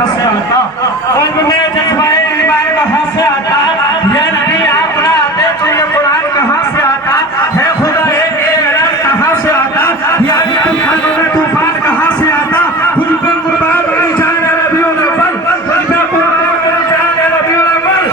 कहाँ से आता, कल्ब में जज्बाए ईमान कहाँ से आता, ये नबी आप ना आते तो ये कुरान कहाँ से आता है, खुदा एक ऐलान कहाँ से आता, यानी तुम कल्ब में तूफान कहाँ से आता, खुद पे कुर्बान बनी जाए रबीउल अव्वल, खुद पे कुर्बान बनी जाए रबीउल अव्वल,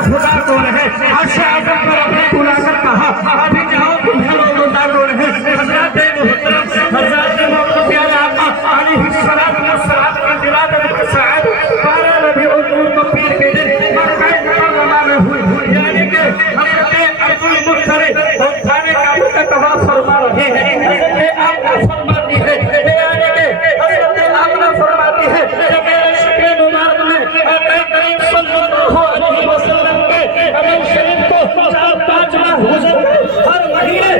खुदा कौन है, अर्श आज़म पर अपने बुलाकर कहा अभी जाओ तुम्हारा खुदा कौन है, हज़रत मोहतरम हज़रत मोहम्मद आका अलैहिस्सलाम के दिलात में सआद 12 रबीउल अव्वल पीर के दिन मक्का मुकर्रमा में हुई, यानी कि हज़रत अब्दुल मुत्तलिब खाने काबा का तवाफ फरमा रहे हैं, हज़रत आका फरमाती है, यानी कि हज़रत आका फरमाती है कि मेरे शक्ल मुबारक में आका करीम सल्लल्लाहु अलैहि वसल्लम अमीर शरीफ को 4-5 बार हुजूर हर महीने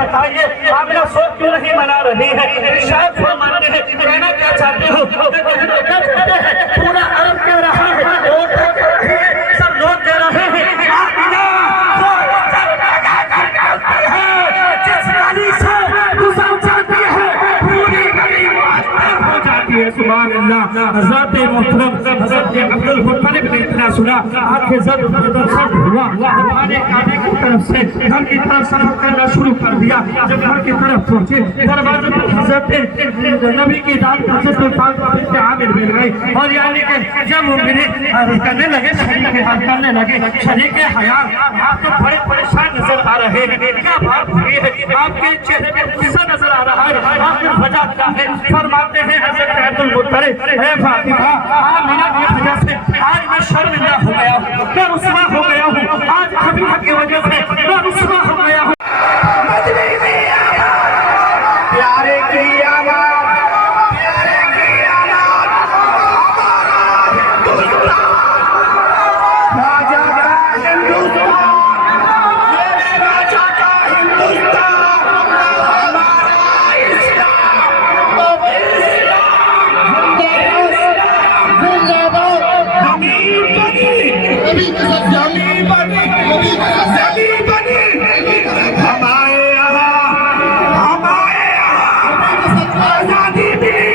बताइए आमिना शोक क्यों नहीं मना रही है, शायद फरमाते हैं कहना क्या चाहते हो, पूरा अरब कह रहा है, सब लोग कह रहे हैं आमिना जिस गाली से गुजर जाती है पूरी गली मुअत्तर हो जाती है। सुभान अल्लाह। हज़रत मोहतरम हज़रत अब्दुल मुत्तलिब ने इतना सुना, आंखें जद दर्शन हुआ, हमारे काबे की तरफ से घर की तरफ सफर करना शुरू कर दिया। जब घर की तरफ पहुंचे दरवाजे पर हज़रत नबी की दाद हज़रत फातिमा बिन्त आमिर मिल गई, और यानी कि जब वो मिले करने लगे शरीक के हाथ करने लगे, शरीक के हयात आप तो बड़े परेशान नजर आ रहे हैं, क्या बात हुई है, आपके चेहरे पर गुस्सा नजर आ रहा है, आपकी वजह क्या है। फरमाते हैं हज़रत अब्दुल मुत्तलिब है फातिमा आमिना की वजह से आज मैं शर्मिंदा हो गया हूँ, मैं रुसवा हो गया हूँ, आज हबीबा की वजह से मैं रुसवा हो गया हूँ। प्यारे की आवाज़, प्यारे की आवाज़, राजा का हिंदुस्तान, मेरे राजा का हिंदुस्तान, हमारा इस्लाम, जमी बनी, जमी बनी, हमारे यहाँ आज़ादी मिली,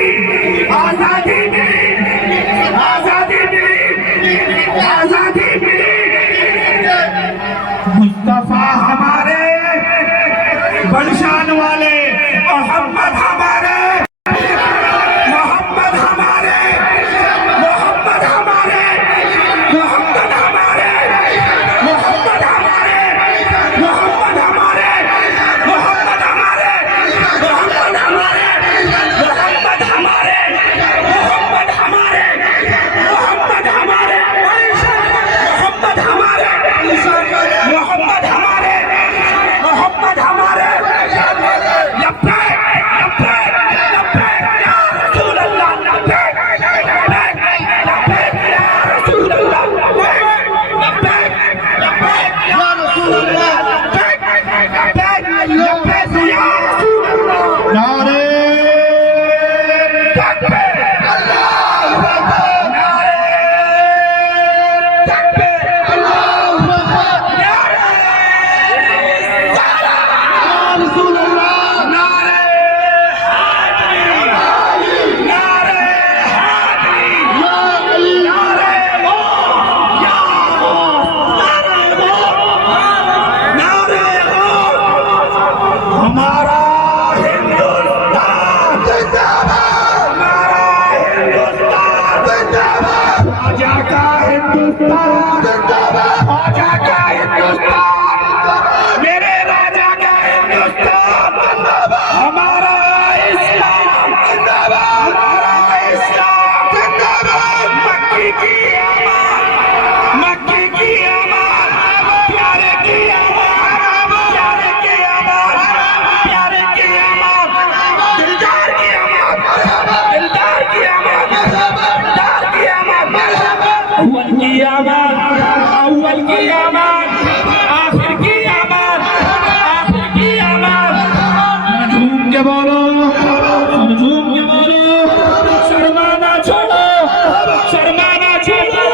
आज़ादी मिली, आज़ादी मिली, आज़ादी मिली। मुस्तफा हमारे बलशान वाले, मोहम्मद हमारे, मोहम्मद हमारे, मोहम्मद हमारे, मोहम्मद हमारे, ख्वाजा का हिंदुस्तान, मेरे राजा का हिंदुस्तान, हमारा इस्लाम, हमारा इस्लाम, मक्की की आमान, मक्की की आमान, प्यारे की आमान, प्यारे की आमान, प्यारे की आमान, दिलदार की आमान, दिलदार की आमान, दिलदार की आमान, अव्वल की आमान, अव्वल की आमान, आखिर की आमान, आखिर की आमान, झूम के बोलो, झूम के बोलो, शर्माना छोड़ो, शर्माना छोड़ो,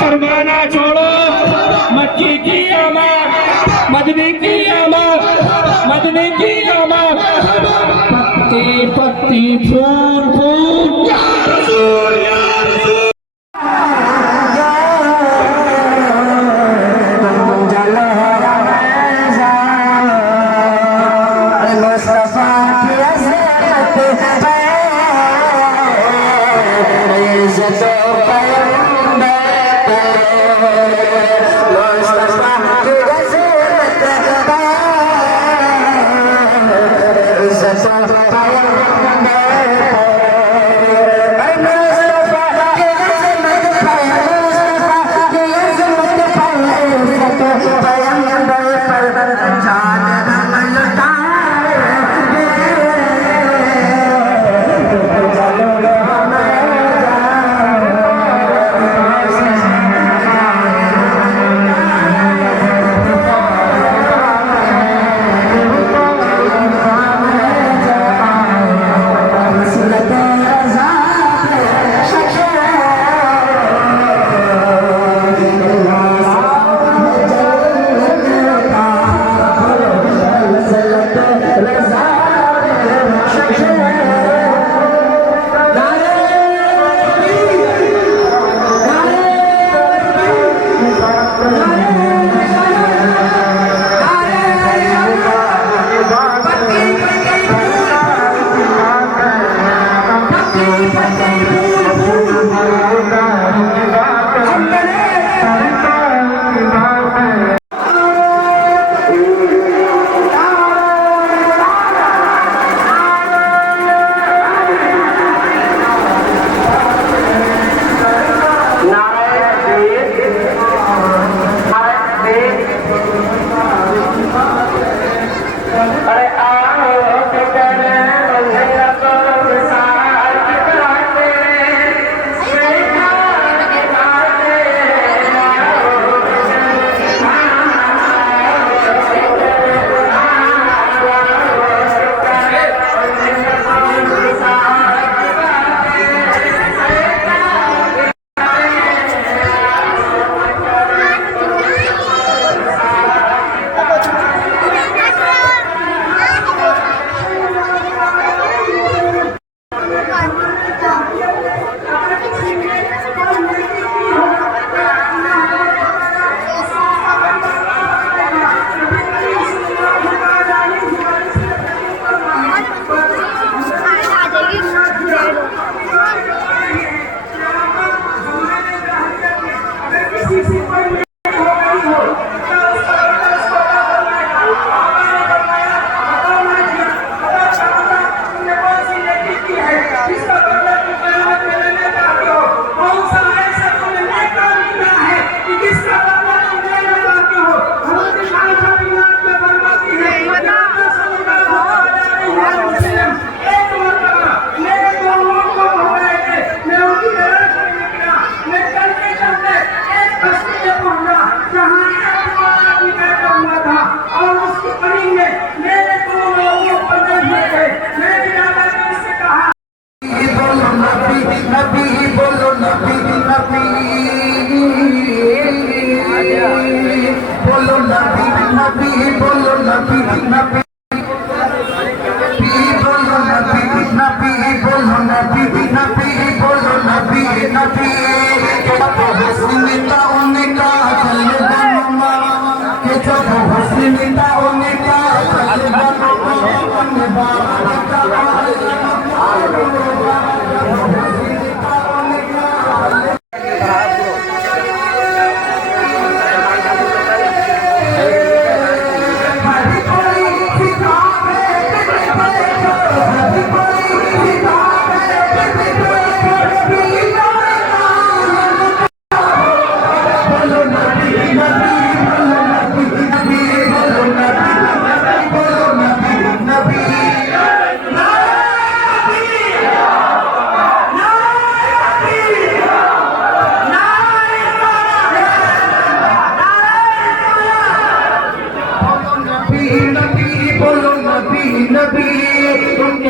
शर्माना छोड़ो, मक्की की आमान, मदनी की आमान, मदनी की आमान, पत्ती पत्ती फूल फूल, या रसूल, या रसूल।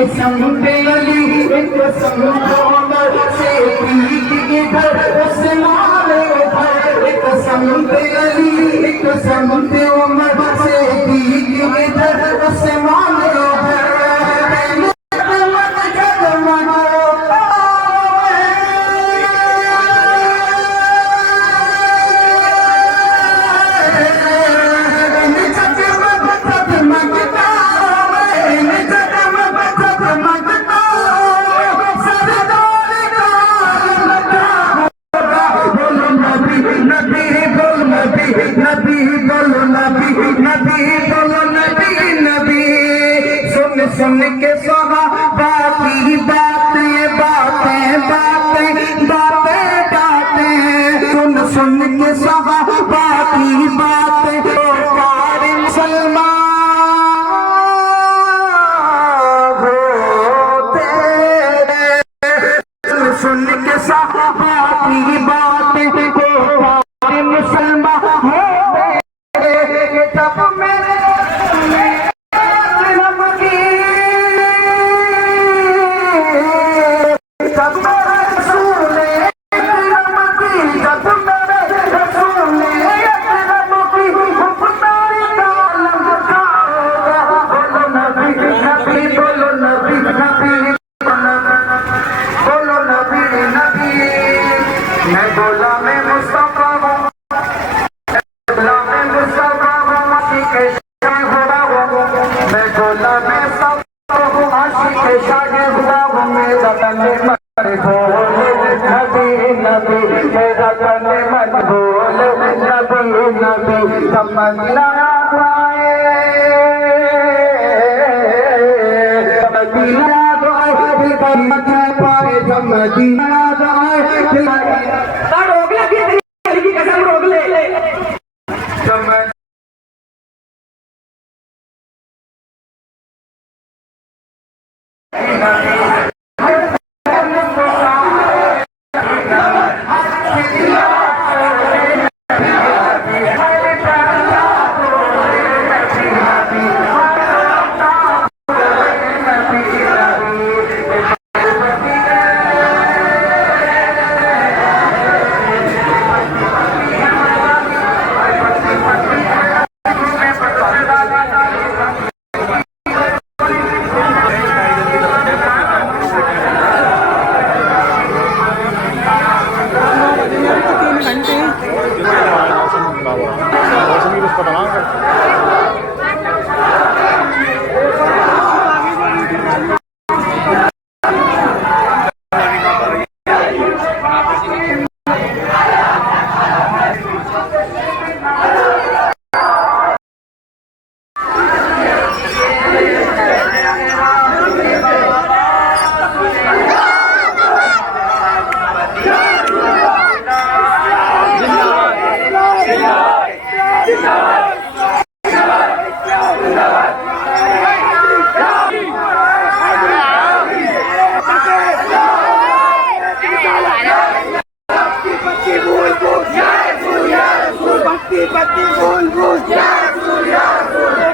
संग अली एक संग उमर से पीक इधर उस्मान उधर एक संग अली एक संग उमर से पीक इधर उस्मान उधर सुन के सहाबा की बातें बातें बातें बातें बातें सुन के सहाबा की बातें कार सलमान होते सुन के सहाबा की बातें कार मुसलमान होते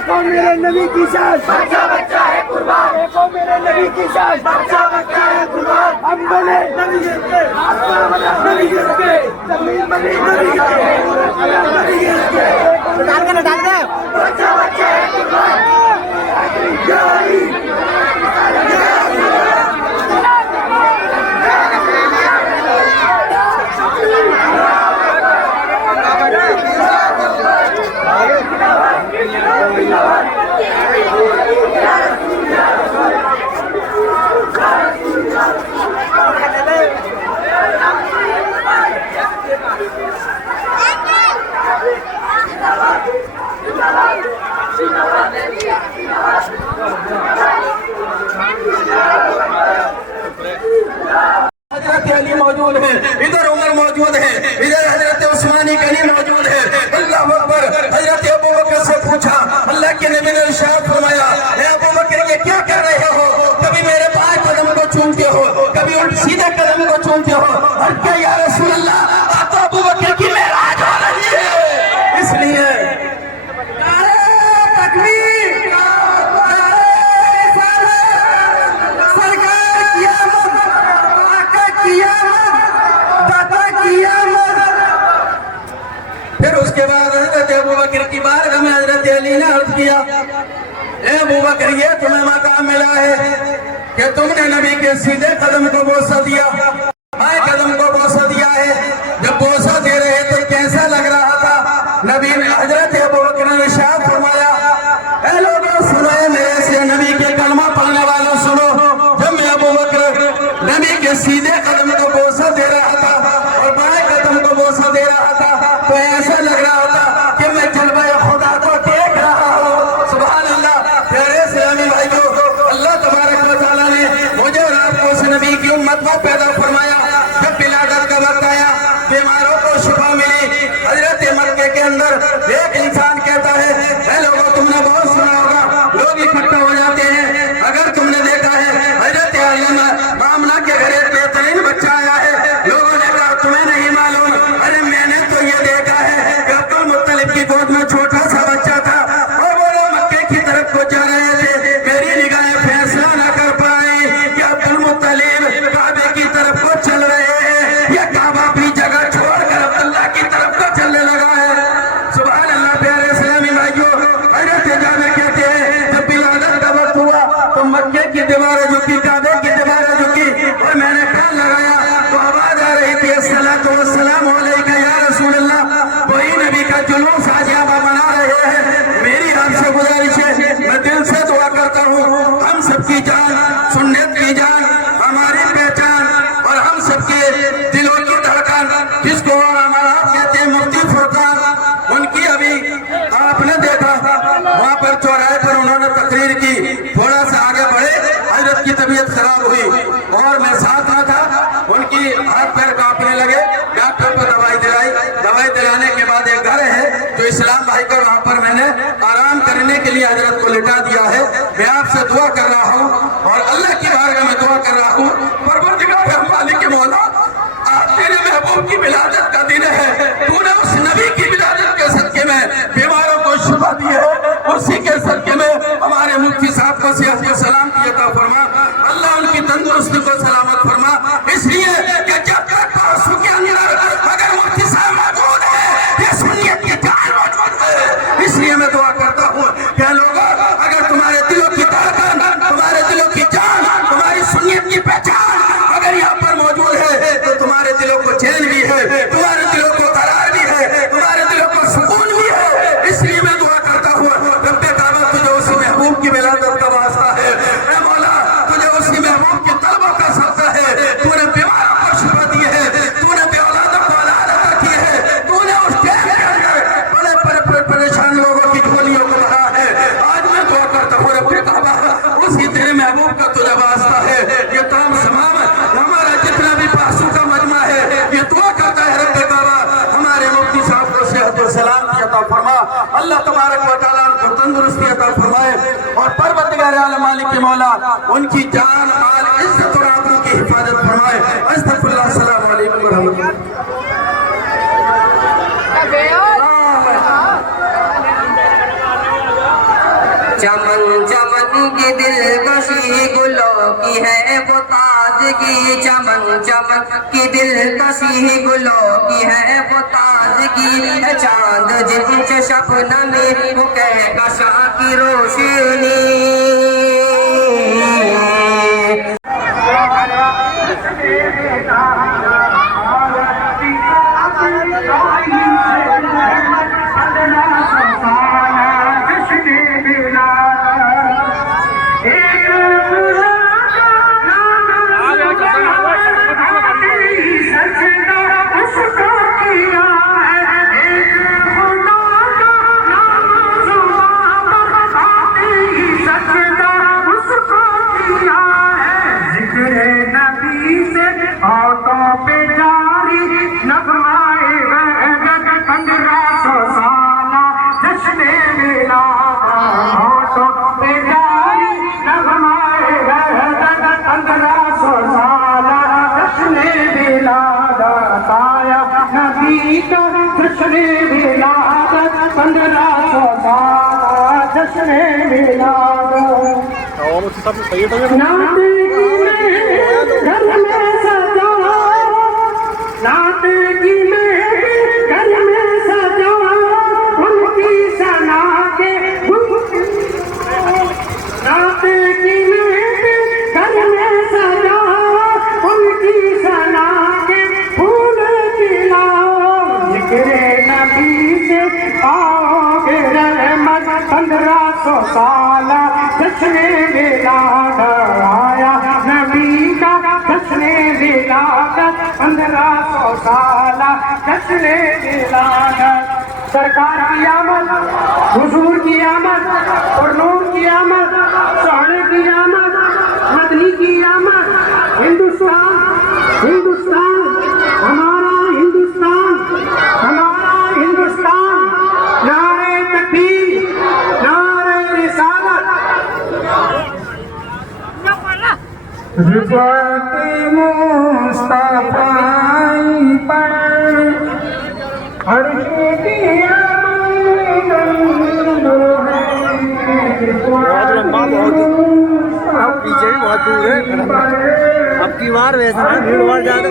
तब मेरे नबी की शान बच्चा बच्चा है कुर्बान देखो मेरे नबी की शान बच्चा बच्चा है कुर्बान हम बने नबी के आसमान बना नबी के जमीन बनी नबी के डाल दे बच्चा बच्चा है कुर्बान हजरत अली मौजूद है, इधर उमर मौजूद है, इधर हजरत उस्मान गनी मौजूद है। अल्लाह अकबर। हजरत अबू बकर से पूछा, अल्लाह के नबी ने इरशाद फरमाया, ए अबू बकर ये क्या कर रहे हो? कभी मेरे बाएं कदम को चूमते हो, कभी उल्टे सीधे कदम को चूमते हो। और क्या या रसूल अल्लाह, आप तो अबू बकर की मेराज हो रही है, इसलिए तकबीर उसके बाद हजरत अबू बकर की बारगाह में हजरत अली ने अर्ज किया, ए अबू बकर, ये तुम्हें मकाम मिला है कि तुमने नबी के सीधे कदम को बोसा दिया, बाएं कदम को बोसा दिया है। जब बोसा दे रहे तो कैसा लग रहा था? नबी ने हजरत अबू बकर ने इरशाद फरमाया, ए लोगों सुनो, मेरे से नबी के कलमा पढ़ने वालों सुनो, जब मैं अबू बकर नबी के सीधे कदम को बोसा दे रहा था और बाएं कदम को बोसा दे रहा था तो ऐसा लग रहा था कि मैं जलवा खुदा को देख रहा हूँ। सुभान अल्लाह। प्यारे इस्लामी भाइयों, अल्लाह तबारक व तआला ने मुझे और आपको उस नबी की उम्मत में पैदा फरमाया। जब विलादत का वक्त आया, बीमारों को शिफा मिली। हजरत मक्के के अंदर एक इंसान कहता है, लोगों तुमने बहुत सुना होगा, लोग इकट्ठा हो जाते हैं। अगर तुमने देखा है हजरत मामला के घर एक बेहतरीन बच्चा आया है, लोगों ने कहा तुम्हें नहीं मालूम? अरे मैंने तो ये देखा है कि अब्दुल मुत्तलिब की गोद में छोटा सा बच्चा था और वो लोग मक्के की तरफ को जा रहे थे। मेरी निगाहें फैसला न कर पाई कि अब्दुल मुत्तलिब काबे की तरफ को चल रहे हैं या काबा अपनी जगह छोड़कर अब्दुल्ला की तरफ को चलने लगा है। सुभान अल्लाह। प्यारे इस्लामी भाइयों, हजरत जाबिर कहते हैं, जब विलादत का वक्त हुआ तो मक्के की दीवारें झुकी, काबे की दीवारें झुकी और मैंने कान लगाया तो आवाज आ रही थी, अस्सलातु वस्सलामु अलैका या रसूल अल्लाह। कोई नबी का जुलूस आज यहाँ मना रहे हैं। मेरी आपसे गुजारिश है, मैं दिल से दुआ करता हूँ, हम सबकी जान, सुन्नत की जान, हमारी पहचान और हम सबके दिलों की धड़कन, जिसको हमारा कहते हैं मुफ्ती फुरकान, उनकी अभी आपने देखा वहाँ पर चौराहे पर उन्होंने तकरीर की। थोड़ा सा आगे बढ़े, हजरत की तबीयत खराब हुई और मैं साथ में था, उनकी हाथ पैर कांपने लगे। डॉक्टर को दवाई दिलाई, दवाई दिलाने के बाद एक घर है जो इस्लाम भाई का, वहाँ पर मैंने आराम करने के लिए हजरत को लिटा दिया है। मैं आपसे दुआ कर रहा हूँ और अल्लाह की बारगाह में दुआ कर रहा हूँ, परवरदिगार मालिक के मौला, आज तेरे महबूब की विलादत का दिन है, तूने उस नबी की विलादत के सदके में बीमारों को शिफा दी है, उसी के सदके में हमारे मुफ्ती साहब को सेहत को सलाम की अता फरमा। अल्लाह उनकी तंदुरुस्ती को सलामत फरमा। इसलिए कि जब तक आंसू के अंदर अगर मुफ्ती साहब मौजूद है, ये सुन्नियत की जान मौजूद है। इसलिए मैं दुआ करता हूँ कि लोग, अगर तुम्हारे दिलों की धड़कन, तुम्हारे दिलों की जान, तुम्हारी सुन्नियत की पहचान अगर यहाँ पर मौजूद है तो तुम्हारे दिलों को चैन भी है, तुम्हारे दिलों को करार भी है, तुम्हारे दिलों को सुकून भी है। इसलिए मैं दुआ करता हूँ, रब्बे काबा तुझे उसी महबूब की विलादत का वास्ता है, ऐ मौला तुझे उसी महबूब के तलबों का सदका है। तूने बीमारों को शिफा दी है, तूने बेऔलादों को औलाद अता की है, तूने उस टाइम के अंदर बड़े परेशान लोगों की झोलियों को भरा है। आज मैं दुआ करता हूँ, रब्बे काबा उसी तेरे महबूब का तुझे वास्ता है। ये तमाम समाम हमारा जितना भी पासों का मजमा है, ये दुआ करता है रब्बे काबा हमारे मुफ्ती साहब को सेहत और सलाम की अता फरमा। अल्लाह तबारक व तआला उनको तंदुरुस्ती अता फरमाए और परवरदिगार आलम मालिक के मौला उनकी जान, माल, इज्जत और आबरू की हिफाजत फरमाए। अस्तगफिरुल्लाह। अस्सलामु अलैकुम व रहमतुल्लाह। चमन चमन की दिलकशी गुलों की है वो ताजगी, चमन चमन की दिलकशी गुलों की है वो ताजगी, चांद जिनसे शबनम में वो कहकशा की रोशनी। नाते की में घर में सजा तेरे नबी से पाओगे रहमत 1500 साल जश्न मिलाद आया नबी का जश्न मिलाद 1500 साल जश्न मिलाद सरकार की आमद हुजूर की आमद और नूर की आमद सोहने की आमद मदनी की आमद हिंदुस्तान हिंदुस्तान हमारा हिंदुस्तान नारे तकबीर नारे रिसालत रिफ़ाते मुस्तफ़ाई पर अर्श की बहुत लंबा बहुत अब पीछे भी बहुत दूर है अब की बार वैसा है भीड़ भाड़ ज्यादा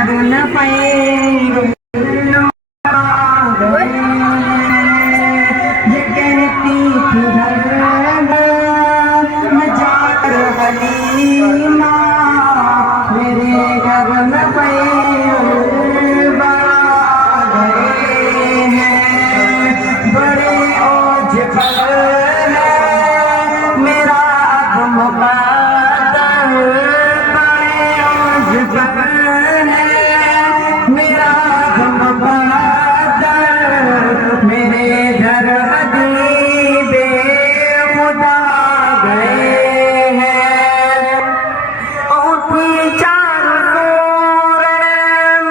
घर न पाए ये कहती थी घर में जाकर हलीमा मेरे घर न पाए गए हैं बड़े ओझ पर है मेरा अब मुक़द्दर बड़े ओझ पर है मेरा अब मुक़द्दर मेरे घर अदली बेखुदा गए हैं उठी चार सूर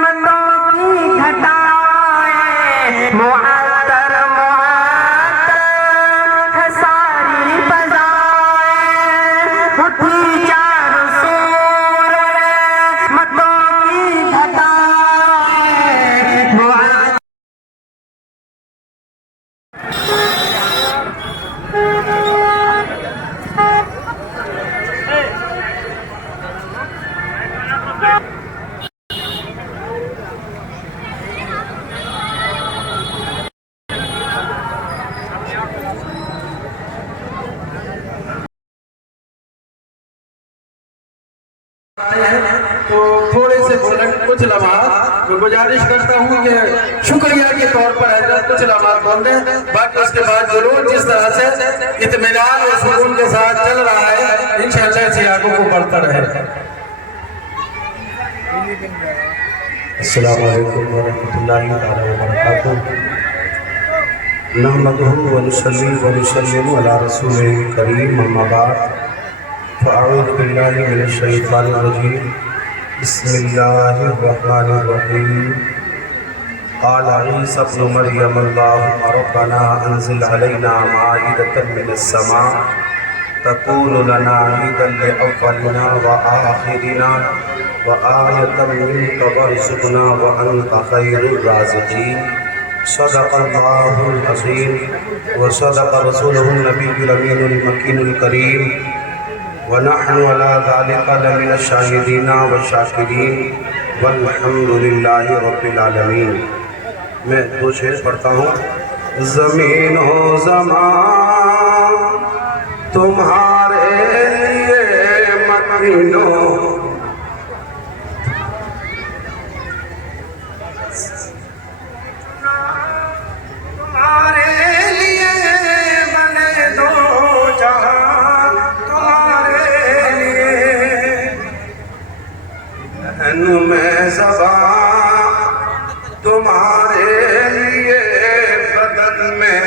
मतों की घटाएं मुअत्तर है सारी बजाएं उठी चार सूर मतों की घटाएं मुअत्तर तो थोड़े से बोलें कुछ लम्हात मैं गुजारिश करता हूँ कि शुक्रिया के तौर पर हजरत कुछ लम्हात बोल दें बाकी उसके बाद जुलूस जिस तरह से इत्मीनान और सुकून के साथ चल रहा है इंशाअल्लाह ऐसे आगों को बढ़ता रहे। अस्सलामु अलैकुम व रहमतुल्लाहि व बरकातुहू नहमदुहु व नुसल्ली व नुसल्लिमु अला रसूलिल करीम अम्मा बाद फ़अऊज़ु बिल्लाहि मिनश शैतानिर रजीम बिस्मिल्लाहिर रहमानिर रहीम क़ाल ईसा इब्नु मरियम अल्लाहुम्मा रब्बना अंज़िल अलैना माइदतम मिनस समा तकूनु लना ईदन लिअव्वलिना व आखिरिना व आयतम मिनका warzuqna व अंता खैरुर राज़िक़ीन सदक़ल्लाहुल अज़ीम व सदक़ रसूलुहुन नबियुल अमीनुल मकीनुल करीम वनहनु अला ज़ालिका लमिनश शाहिदीन व शाकिरीन वल्हम्दुलिल्लाहि रब्बिल आलमीन। मैं दो शेर पढ़ता हूँ। ज़मीन हो ज़मान तुम्हारे लिए मकीनो तुम्हारे लिए बने दो जहां तुम्हारे लिए रहनु में ज़बान तुम्हारे लिए बदन में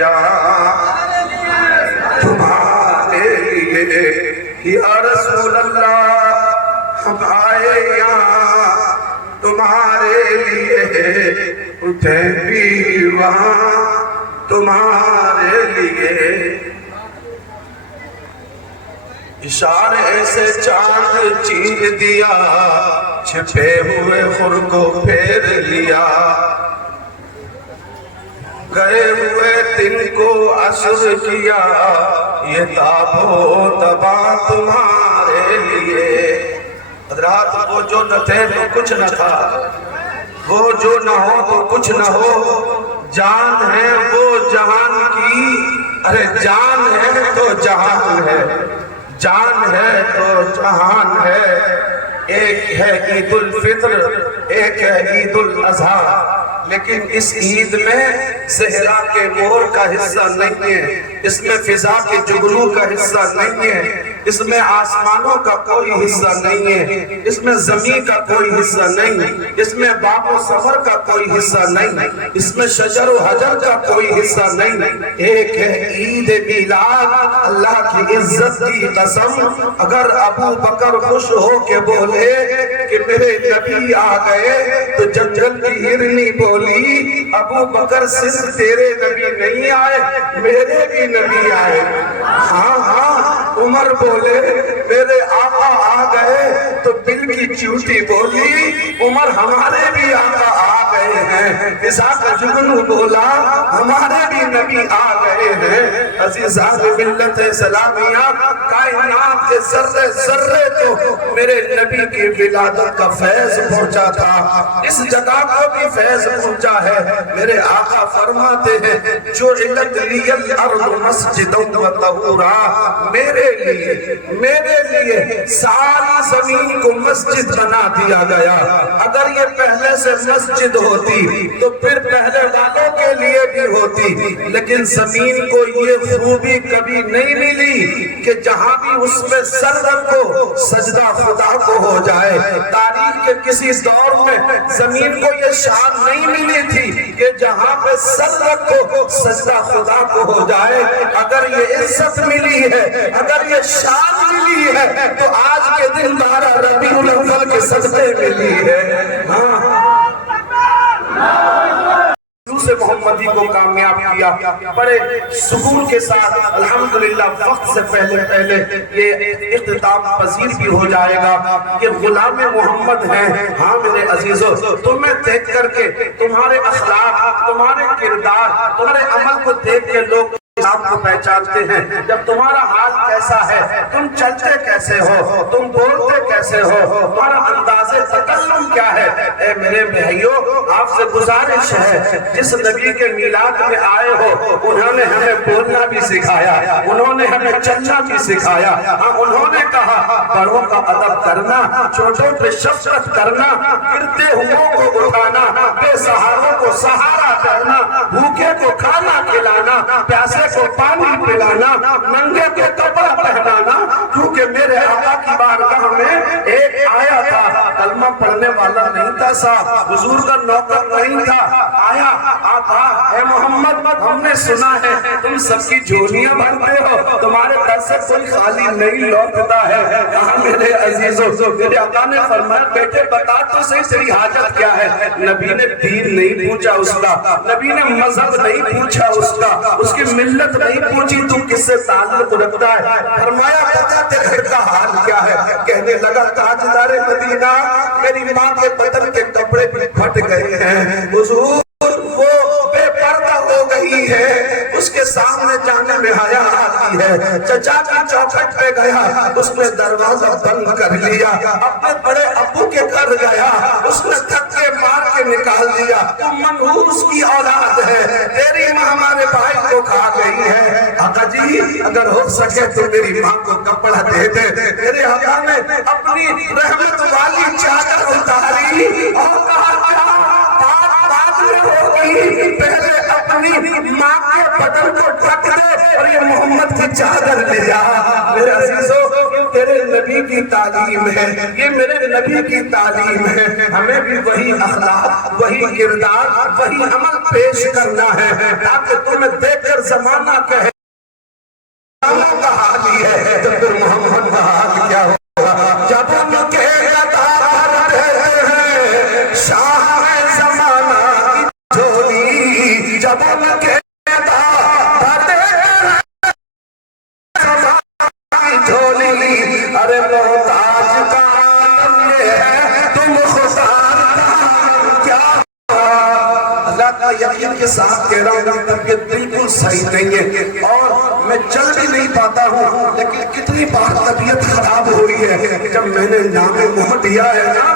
जान तुम्हारे लिए या रसूल अल्लाह हम आए यहाँ तुम्हारे लिए उठे भी वहाँ तुम्हारे लिए इशारे से चांद चीर दिया छिपे हुए खुर को फेर लिया गए हुए दिन को असर किया ये ताबो तबा तुम्हारे लिए। रात वो जो न थे तो कुछ न था वो जो न हो तो कुछ न हो जान है वो जहान की अरे जान है तो जहान है जान है तो जहान है। एक है ईद उल फित्र एक है ईद उल अज़हा लेकिन इस ईद में सहरा के मोर का हिस्सा नहीं है इसमें फिजा के जुगनू का हिस्सा नहीं है इसमें आसमानों का कोई हिस्सा नहीं है इसमें ज़मीन का कोई हिस्सा नहीं इसमें बाबो सफर का कोई हिस्सा नहीं इसमें शजर व हजर का कोई हिस्सा नहीं। एक है ईद मिलाद अल्लाह की इज्जत की कसम अगर अबू बकर खुश हो के बोले कि मेरे नबी आ गए तो जंगल की हिरनी बोली अबू बकर सिर्फ तेरे नबी नहीं आए मेरे भी नबी आए। हाँ हाँ उमर बोले मेरे आका आ गए तो बिल की चूटी बोली उमर हमारे भी आका आ गए गए हैं। इसा का जुगनू बोला हमारे भी नबी आ गए हैं। अजीज़ा मिल्लत सलामिया, कायनात के जर्रे जर्रे को मेरे नबी की विलादत का फैज पहुंचा था। इस जगह को भी फैज पहुंचा है। मेरे आका फरमाते हैं जो इल्लत लियल अर्द मस्जिदों व तहूरा, मेरे लिए सारी जमीन को मस्जिद बना दिया गया। अगर ये पहले से मस्जिद होती तो फिर पहले वालों के लिए भी होती, लेकिन जमीन को ये खूबी कभी नहीं मिली कि जहां भी उसमें सर रखो सजदा खुदा को हो जाए। तारीख के किसी दौर में जमीन को ये शान नहीं मिली थी कि जहां पे सर रखो सजदा खुदा को हो जाए। अगर ये इज्जत मिली है, अगर ये शान मिली है, तो आज के दिन 12 रबीउल अव्वल के सजदे मिली है। हाँ, से मोहम्मदी को कामयाब किया। बड़े सुकून के साथ अल्हम्दुलिल्लाह वक्त से पहले ये इख्तिताम पजीर भी हो जाएगा। ये गुलाम मोहम्मद हैं। हाँ मेरे अजीजों, तुम्हें देख करके तुम्हारे अखलाक, तुम्हारे किरदार, तुम्हारे अमल को देख के लोग आपको पहचानते हैं। जब तुम्हारा हाल कैसा है, तुम चलते कैसे हो, तुम बोलते कैसे हो, तुम्हारा अंदाज़े तकल्लुम क्या है। ए मेरे भाइयों, आपसे गुजारिश है, जिस नबी के मिलाद में आए हो उन्होंने हमें बोलना भी सिखाया, उन्होंने हमें चलना भी सिखाया। हाँ, उन्होंने कहा बड़ों का अदब करना, छोटों पे शफ़क़त करना, गिरते हुओं को उठाना, बेसहारों को सहारा करना, भूखे को खाना खिलाना, प्यासे को पानी पिलाना, नंगे को कपड़ा पहनाना। क्योंकि मेरे आका की बारगाह में एक आया था, कलमा पढ़ने वाला नहीं था साहब, हुजूर का नौकर नहीं था। आया, आका ए मोहम्मद, हमने सुना है तुम सबकी झोलियां भरते हो, तुम्हारे दर से कोई खाली नहीं लौटता है। कहा मेरे अजीजों, मेरे आका ने फरमाया बेटे बता तो सही तेरी हाजत क्या है। नबी ने दीन नहीं पूछा उसका, नबी ने मजहब नहीं पूछा उसका, उसकी मिल्लत नहीं पूछी तू किससे ताल्लुक रखता है। फरमाया बता तेरे घर का हाल क्या है। कहने लगा ताजदारे मदीना, मेरी माँ के बदन के कपड़े फट गए हैं, हुजूर वो बेपर्दा हो गई है, उसके सामने जाने में हया आती है। चचा की चौखट पे गया, उसने दरवाजा बंद कर लिया। अपने बड़े अब्बू के घर गया, उसने धक्के मार के निकाल दिया। तू मनहूस की औलाद है, तेरी माँ हमारे भाई को खा गई है। आका जी अगर हो सके तो मेरी माँ को कपड़ा दे दे। मेरे आका ने अपनी रहमत वाली चादर उतारी और कहा पहले अपनी माँ के बदन को ढक दे और ये मोहम्मद की चादर ले जा। मेरे अजीजों, तेरे नबी की तालीम है, ये मेरे नबी की तालीम है। हमें भी वही अखलाक, वही किरदार, वही अमल पेश करना है, ताकि तुम्हें देखकर जमाना कहे का हाल ही है तो फिर मोहम्मद का हाल क्या होगा। जब हम कहेगा शाह जमाना की झोली, जब हम कहता झोली, अरे मोहताज का ये है तुम खुशार क्या। अल्लाह का यकीन के साथ कह रहा हूँ, मेरी तबीयत बिल्कुल सही नहीं है और मैं चल भी नहीं पाता हूँ। लेकिन कितनी बार तबीयत खराब हुई है, जब मैंने नाम मोह दिया है ना,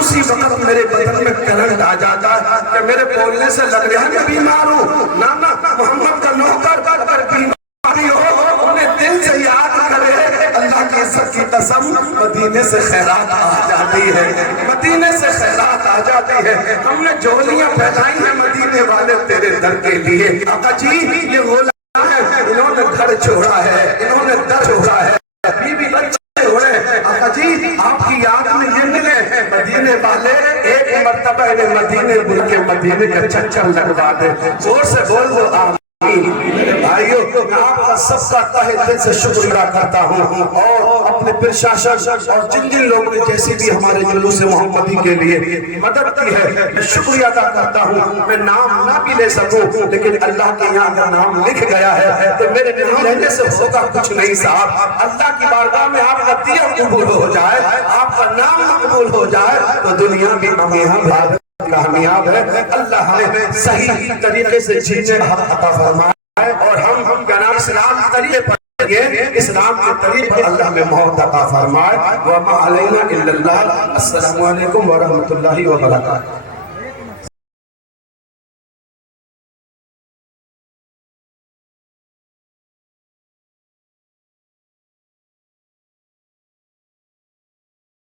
उसी वक्त मेरे बदन में करंट आ जाता है कि मेरे बोलने से लग रहा है मैं बीमार हूँ। ना मोहम्मद का नौकर अगर बीमारी हो उन्हें दिल से याद करे, अल्लाह की इज्जत की कसम मदीने से खैरात आ जाती है, मदीने से खैरात आ जाती है। हमने झोलियां फैलाई हैं मदीने वाले तेरे दर के लिए। आका जी ये गोला है, इन्होंने घर छोड़ा है, इन्होंने दर छोड़ा है, बीवी बच्चे हुए। आका जी आपकी याद में ये मिले मदीने वाले, एक मर्तबा इन्हें मदीने बुल के मदीने का चक्कर लगवा दे। जोर से बोल दो आमीन। भाइयों, मैं आपका सबका तहे दिल से शुक्र अदा करता हूँ और अपने प्रशासन और जिन जिन लोगों ने जैसी भी हमारे जुलूस मोहम्मदी के लिए मदद की है, मैं शुक्रिया अदा करता हूँ। मैं नाम ना भी ले सकूं, लेकिन अल्लाह के यहाँ अगर नाम लिख गया है तो मेरे नाम लेने से होगा कुछ नहीं साहब। अल्लाह की बारगाह में आपका दिया कबूल हो जाए, आपका नाम कबूल हो जाए तो दुनिया भी हम यहाँ कामयाब है। अल्लाह हमें सही तरीके से जीने का हक अता फरमाए और हम जनाब इस्लाम तरीके पर इस्लाम के तरीके पर अल्लाह में मौत अता फरमाए। व मा अलैना इल्लल्लाह। अस्सलामु अलैकुम व रहमतुल्लाहि व बरकातहू।